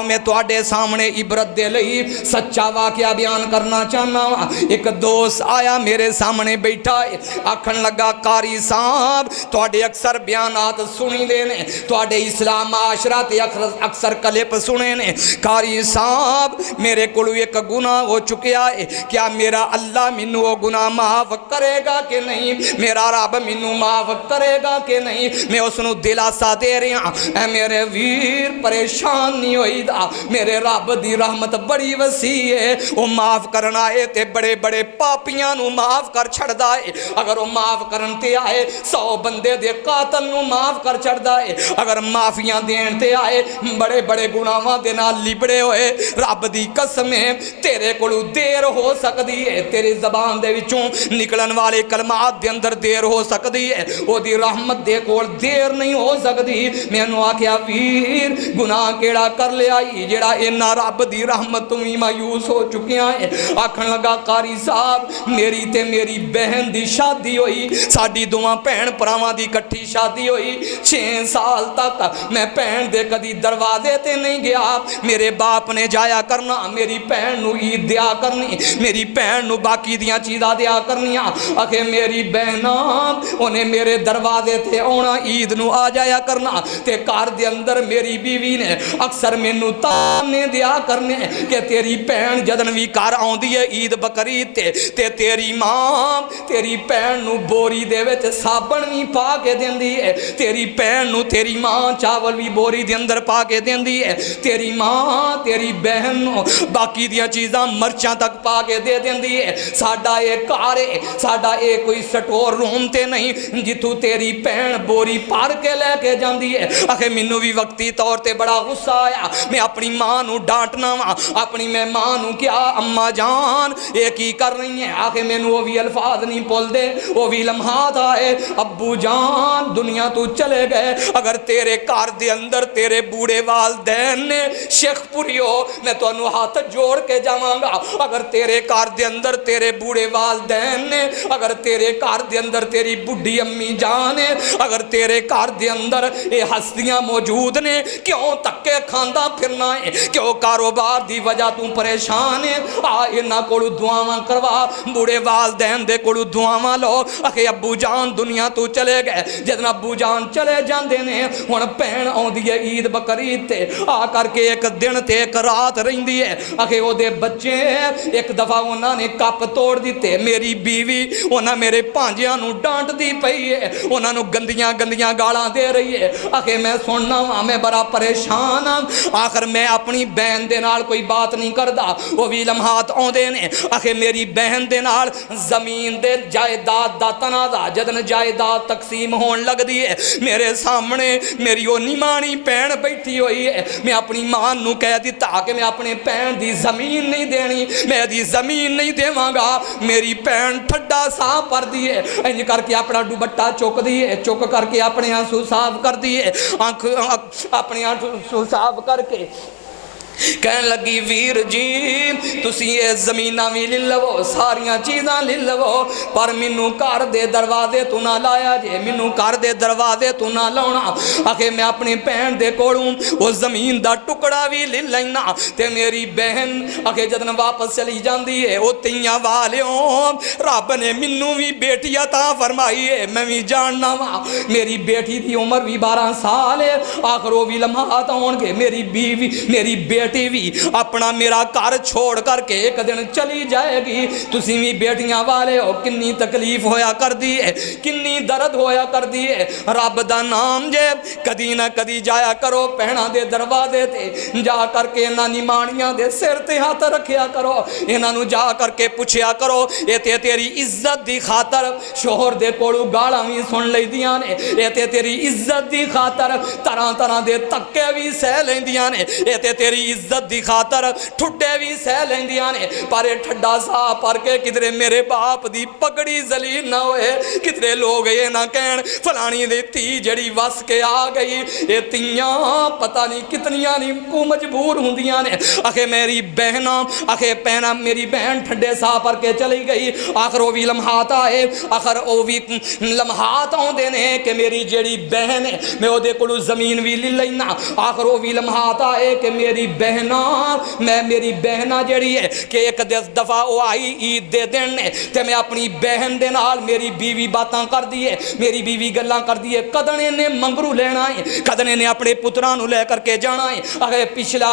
आओ मैं तुहाडे सामने इबरत दे लई सच्चा वाकया बयान करना चाहना वा। एक दोस्त आया मेरे सामने बैठा है, आखन लगा कारी साहब तुहाडे अक्सर बयानात सुनी दे ने, तुहाडे इस्लाम माशरा ते अक्सर क्लिप सुने ने। कारी साहब मेरे कोलों एक गुनाह हो चुकिया है, क्या मेरा अल्लाह मैनू वो गुनाह माफ करेगा कि नहीं, मेरा रब मैनू माफ करेगा कि नहीं। मैं उसनू दिलासा दे रहा ऐ मेरे वीर परेशान नहीं होईदा, मेरे रब दी रहमत बड़ी वसी है, वो माफ करना है ते बड़े बड़े पापियां नू माफ कर छड़दा है। अगर वो माफ करन ते आए 100 बंदे दे कातल नू माफ कर छड़दा है। अगर माफियां देन ते आए बड़े बड़े गुनाहां दे नाल लिबड़े होए, रब दी कसम है तेरे कोलों देर हो सकदी है, तेरी जबान दे विचों निकलन वाले कलमात दे अंदर देर हो सकदी है, ओदी रहमत दे कोल देर नहीं हो सकदी। मैनू आख्या वीर गुनाह केड़ा कर लिया जेड़ा इन्ना रब दी रहमत तू ही मायूस हो चुकिया है। आखन लगा कारी साहब मेरी ते मेरी बहन दी शादी हुई, साडी दोवां भैन भरावां दी इकट्ठी शादी हुई। 6 साल तक मैं भैन दे कदी दरवाजे ते नहीं गया, मेरे बाप ने जाया करना, मेरी भैन नू ईद दिया करनी, मेरी भैन नू बाकी दियां चीज़ां दिया करनियां। आखे मेरी बहना उन्हें मेरे दरवाजे ते आना, ईद नू आ जाया करना, ते घर दे अंदर मेरी बीवी ने अक्सर मैनू ताने दिया करने कि तेरी भैन जदन भी घर आउंदी है ईद बकरीद ते तेरी मां तेरी भैन नू बोरी दे विच साबण भी पा के देंदी है, तेरी भैन नू तेरी मां चावल भी बोरी दे अंदर पा के देंदी है, तेरी मां तेरी बहन नू बाकी दियां चीज़ां मर्चां तक पा के दे देंदी है। साडा ये घर है, साडा ये कोई स्टोर रूम ते नहीं जिथों तेरी भैन बोरी भर के लैके जाती है। आखे मैनू भी वक्ती तौर ते बड़ा गुस्सा आया, मैं अपनी मां नू डांटना वा, अपनी मैं मां नू क्या अम्मा जान ये की कर रही है। आखे मैनू वो भी अल्फाज नहीं बोलते, वो भी लम्हात आए अब्बू जान दुनिया तू चले गए, अगर तेरे घर दे अंदर तेरे बूढ़े वालदैन ने शेखपुरी हो मैं तुहानू हाथ जोड़ के जावांगा। अगर तेरे घर दे अंदर तेरे बूढ़े वालदैन ने, अगर तेरे घर दे अंदर तेरी बुढ़ी अम्मी जान है, अगर तेरे घर दे अंदर ये हस्तियां मौजूद ने, क्यों धक्के खांदा फिरना है, क्यों कारोबार दी वजह तू परेशान है। आ इन्हां कोलों दुआवां करवा, बूढ़े वालदैन दे कोलों दुआवां लो। आखे अब्बू जान दुनिया तू चले गए, जदन अब्बू जान चले जांदे ने हुण भैन आउंदी है ईद बकरीद ते आ करके एक दिन ते एक रात रहिंदी है। आखे ओदे बच्चे एक दफा उन्होंने कप तोड़ दिते, मेरी बीवी उन्हें मेरे भांजियां नू डांटदी पई है, उन्होंने गंदियां गंदियां गालां दे रही है। आखे मैं सुनना वा मैं बड़ा परेशान हाँ, आखिर मैं अपनी बहन दे नाल कोई बात नहीं करता, वो भी लम्हात आउंदे ने। आखे मेरी बहन दे नाल जमीन दे जायदाद दा तनाज़ा जदन जायदाद तकसीम होने लगदी है, मेरे सामने मेरी वो निमाणी भैन बैठी हुई है। मैं अपनी मां नू कह दिता कि मैं अपने भैन दी जमीन नहीं देनी, मैं दी जमीन नहीं देवांगा। मेरी भैन ठड्डा साफ कर दी है, इंज करके अपना दुपट्टा चुक दी है, चुक करके अपने आंसू साफ कर दी है, आंख अपने आंसू साफ करके कहन लगी वीर जी तुसी ये जमीना भी ले लवो, सारिया चीज़ां ले लवो, पर मैनू घर दे दरवाजे तू ना लाया जे, मैनू घर दे दरवाजे तू ना लाउना। आखे मैं अपनी भैन दे कोलों वो जमीन दा टुकड़ा भी ले लेना, ते मेरी बहन आखे जदन वापस चली जाती है वो तियां वालियों रब ने मैनू भी बेटी अता फरमाई है, मैं भी जानना वा मेरी बेटी की उम्र भी 12 साल है। आखिर वो भी लम्हात आउणगे, मेरी बीवी मेरी बेटी भी अपना मेरा घर छोड़ करके एक दिन चली जाएगी। तुसी भी बेटियां वाले हो, किन्नी तकलीफ होया कर दी है, किन्नी दर्द होया कर दी है। रब दा नाम जे कदी ना कदी जाया करो भैणा दे दरवाजे ते, जा करके इन्हां निमाणियां दे सिर ते हाथ रखिया करो, इन्हां नू जा करके पुछया करो ये ते तेरी इज्जत दी खातर शोहर दे कोलों गालां भी सुन लैंदियां ने, ये ते तेरी इज्जत दी खातर तरह तरह दे धक्के भी सह लैंदियां ने, ये ते तेरी इज्जत दी खातर ठुड्डे भी सह लैंदियां ने, पर ये ठड्डा साह पर के किधरे मेरे बाप दी पगड़ी जलील ना होए, किधरे लोग ये ना कहन फलानी दी धी जड़ी वस के आ गई। ये तियां पता नहीं कितनियां नहीं को मजबूर होंदियां ने। आखे मेरी बहना आखे भैना मेरी बहन ठंडे साह पर के चली गई। आखिर वो भी लम्हात आए, आखिर वो भी लम्हात आउंदे ने कि मेरी जेड़ी बहन है मैं ओदे कोलों जमीन भी ले लेना। आखिर वो भी लम्हात आए कि मेरी बहना मैं मेरी बहना जिहड़ी है कि एक दफ़ा वो आई ईद दे दिन ने ते मैं अपनी बहन दे नाल मेरी बीवी बातां कर दी है, मेरी बीवी गल्लां कर दी है। कदने ने मंगरू लेना है, कदने ने अपने पुत्रां नूं लै करके जाना है। अगे पिछला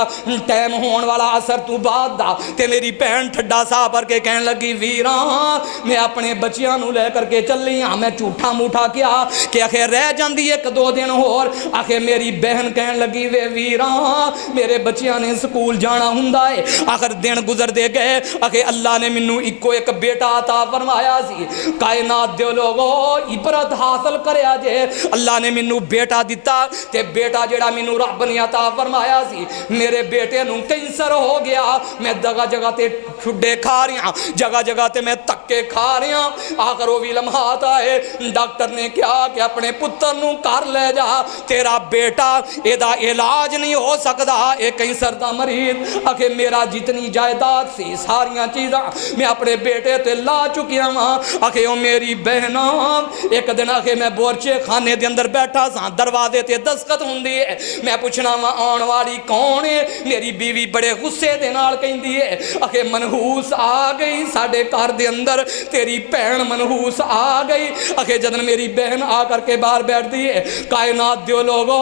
टाइम होने वाला असर तू बाद दा ते मेरी भैन ठड्डा साह भर के कहन लगी वीरा मैं अपने बच्चियां नूं लै करके चली हाँ। मैं झूठा मूठा किया कि आखिर रह जाती एक दो दिन होर। आखिर मेरी बहन कहन लगी वे वीरा मेरे बच्चियां ने स्कूल जाना हुंदा है। आखिर दिन गुजरते गए। आखिर अल्लाह ने मैनू इको एक बेटा अता फरमाया सी। कायनात दे लोगो इबरत हासिल करया जे अल्लाह ने मैनू बेटा दिता ते बेटा जेड़ा मैनू रब ने अता फरमाया सी मेरे बेटे नूं कैंसर हो गया। मैं जगह जगह ते ठुड्डे खा रहा, जगह जगह ते मैं धक्के खा रहा। आखिर वो भी लम्हात आए डॉक्टर ने कहा कि अपने पुत्र नूं घर ले जा, तेरा बेटा एदा इलाज नहीं हो सकता, ये कैंसर दा मरीज। आखिर मेरा जितनी जायदाद सी सारियां चीज़ां मैं अपने बेटे ते ला चुकिया वां। आखिर मेरी बहना एक दिन आखिर मैं बोरचे खाने दे अंदर बैठा सा, दरवाजे ते दस्तखत हुंदी है। मैं पूछना वा आने वाली कौन है। मेरी बीवी बड़े गुस्से दे नाल कहंदी है आखिर मनहूस आ गई साडे घर दे अंदर, तेरी भैन मनहूस आ गई। आखिर जदन मेरी बहन आ करके बाहर बैठती है कायनात दे लोगो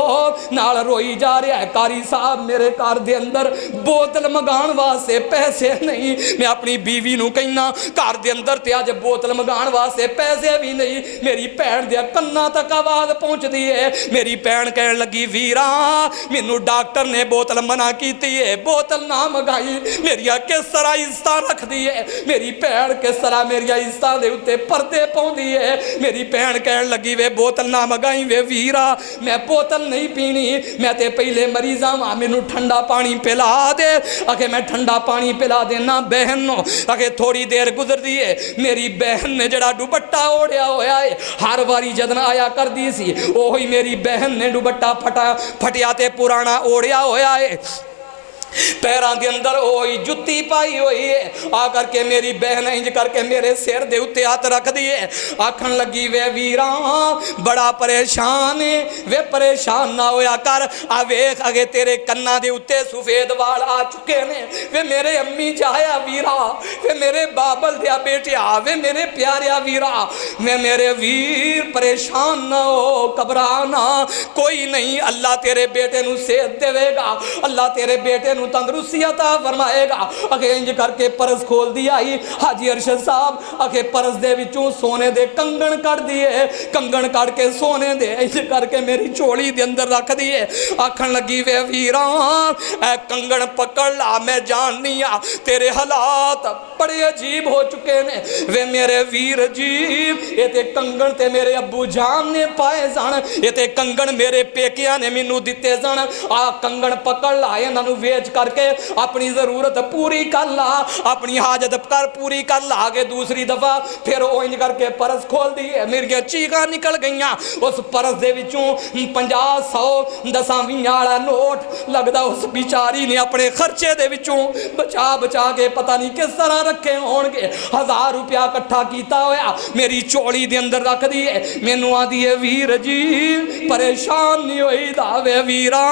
नाल रोई जा रहा है कारी साहब मेरे घर दे अंदर बोतल मंगाण वास्ते पैसे नहीं। मैं अपनी बीवी नूं कहना घर दे अंदर ते अज बोतल मंगाण वास्ते पैसे भी नहीं। मेरी भैन दे कन्नां तक आवाज़ पहुंचती है। मेरी भैन कहन लगी वीरा मैनू डॉक्टर ने बोतल मना की है, बोतल ना मंगाई। मेरिया किस तरह इज्जत रखती है, मेरी भैन किस तरह मेरिया इज्जत दे उत्ते पर्दे पाउंदी है। मेरी भैन कहन लगी वे बोतल ना मंगाई वे वीरा मैं बोतल नहीं पीनी, मैं ते पहले मरीजा वां, मैनू ठंडा पानी पिला दे। आखे मैं ठंडा पानी पिला देना बहन नो। आखे थोड़ी देर गुजरती है मेरी बहन ने जड़ा दुपट्टा ओढ़िया होया है हर वारी जदन आया कर दी सी ओही मेरी बहन ने दुपट्टा फटिया ते पुराना ओढ़िया होया है। पैरों के अंदर ओही जुत्ती पाई हुई है। आ करके मेरी बहन इंज करके मेरे सिर दे उत्ते हाथ रख दिए आखन लगी वे वीरा बड़ा परेशान है वे परेशान ना होया कर। आ वेख अगे तेरे कन्ना दे उत्ते सफेद वाल आ चुके ने वे मेरे अम्मी जाया वीरा वे मेरे बाबल दिया बेटिया वे मेरे प्यारिया वीरा वे मेरे वीर परेशान ना हो घबराना कोई नहीं। अल्लाह तेरे बेटे नू सेहत देवेगा, अल्लाह तेरे बेटे नू तंदुरुस्ती अता फरमाएगा। अगे इंज करके परस खोल दी आई हाजी अरशद साहब अगे परस दे विचों सोने दे कंगन कट दिए, कंगन कट के सोने दे इंज करके मेरी चोली दे अंदर रख दिए। आखन लगी वे वीरा ए कंगन पकड़ ला मैं जाननी आ तेरे हालात बड़े अजीब हो चुके ने वे मेरे वीर जी। ये ते कंगन ते मेरे अब्बू जान ने पाए सन, ये ते कंगन मेरे पेकिया ने मैनू दिते सन। आ कंगन पकड़ ला इन्हां नू वेच करके अपनी जरूरत पूरी कर ला, अपनी हाजत कर पूरी कर ला। आगे दूसरी दफा फिर वो इंज करके परस खोल दी है मेरिया चीखां निकल गईयां। उस परस दे विचों 50 100 10 20 वाला नोट लगदा उस बिचारी ने अपने खर्चे दे विचों बचा बचा के पता नहीं किस तरह रखे होणगे। 1000 रुपया इकट्ठा कीता होया मेरी चोली दे अंदर रख दी है। मैनू आदी है वीर जी परेशान नहीं होई दा वे वीरा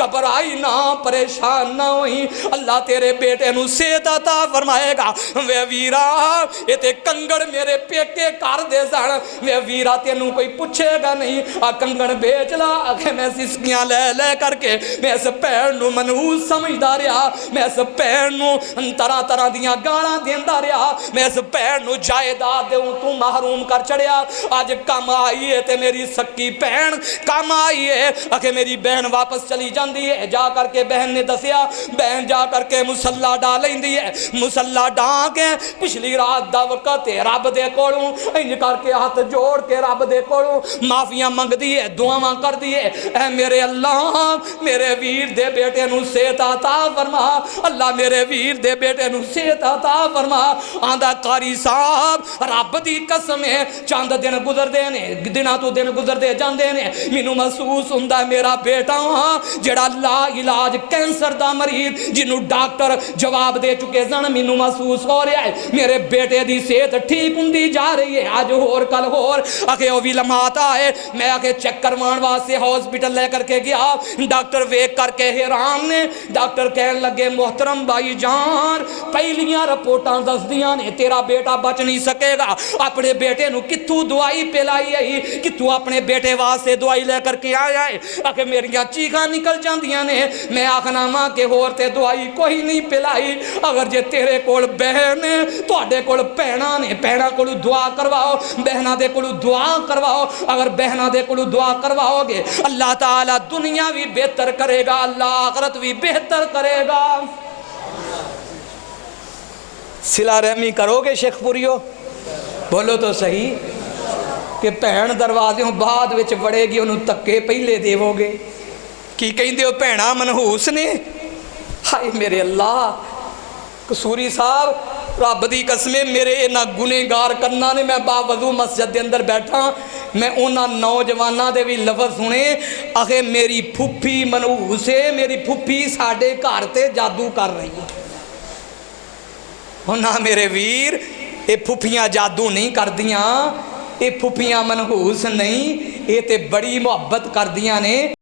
घबराई ना परेशान ना होई अल्लाह तेरे बेटे नू सेहत अता फरमाएगा। वे वीरा ये ते कंगड़ मेरे पेके कर दे सन वे वीरा तेनू कोई पूछेगा नहीं। आ कंगड़ बेच ला आखे मैं सिसकियां ले ले करके मैं इस भैन नू मनहूस समझदा रहा, मैं इस भैन नू तरह तरह दियां गालां देंदा रहा, मैं इस भैन नू जायदाद देऊं तू महरूम कर छड़िया। अज कम आई है ते मेरी सक्की भैन कम आई है। आखे मेरी बहन वापस चली जाती है जा करके बहन ने दसिया बहन जा करके मुसल्ला डा लेंदी है। मुसल्ला डा के पिछली रात दा वक्त रब दे कोलों इंज करके हाथ जोड़ के रब दे कोलों माफियां मंगदी है दुआवां करदी है ऐ मेरे अल्लाह मेरे वीर दे बेटे नू सेहत अता फरमा, अल्लाह मेरे वीर दे बेटे नू सेहत अता फरमा। आंदा कारी साहब रब दी कसम है चंद दिन गुजरदे ने दिनां तो दिन गुजरदे जांदे ने मैनू महसूस हुंदा मेरा बेटा जेड़ा ला इलाज कैंसर दा मरीज जिन्हों डॉक्टर जवाब दे चुके सन मैनू महसूस हो रहा है मेरे बेटे की सेहत ठीक होंदी जा रही है, अज होर कल होर। आखे वह भी लम्हात आए, मैं आके चेक करवाने वास्ते हॉस्पिटल लेकर के गया, डॉक्टर वेख करके हैरान ने। डॉक्टर कहन लगे मोहतरम भाई जान पहलियां रिपोर्टां दसदियां ने तेरा बेटा बच नहीं सकेगा। अपने बेटे नूं कित्थों दवाई पिलाई है, कित्थों अपने बेटे वास्ते दवाई लेकर के आया है। आके मेरियां चीखां निकल जांदियां ने। मैं आखना वा कि होर ते दवाई कोई नहीं पिलाई। अगर जे तेरे कोल बहन ने तुहाडे कोल भैणां ने, भैणां कोलों दुआ करवाओ, बहनां दे कोलों दुआ करवाओ। अगर बहनां दे कोलों दुआ करवाओगे अल्लाह ताला दुनिया भी बेहतर करेगा, अल्लाह आखरत भी बेहतर करेगा। सिला रहमी करोगे शेखपुरियो? बोलो तो सही कि भैन दरवाज़ों बाद विच वड़ेगी उन्होंने धक्के पहले देवोगे। की कहंदे हो भैणा मनहूस ने? हाय मेरे अल्लाह, कसूरी साहब रब दी कसमे मेरे इन्ना गुनेगार करना ने। मैं बावजू मस्जिद के अंदर बैठा, मैं उन्होंने नौजवानों के भी लफज सुने, आखे मेरी फुफी मनहूस है, मेरी फुफी साडे घर ते जादू कर रही है। ना मेरे वीर ये फुफियाँ जादू नहीं कर दियाँ, ये फुफियाँ मनहूस नहीं, ये तो बड़ी मुहब्बत कर दियाँ ने।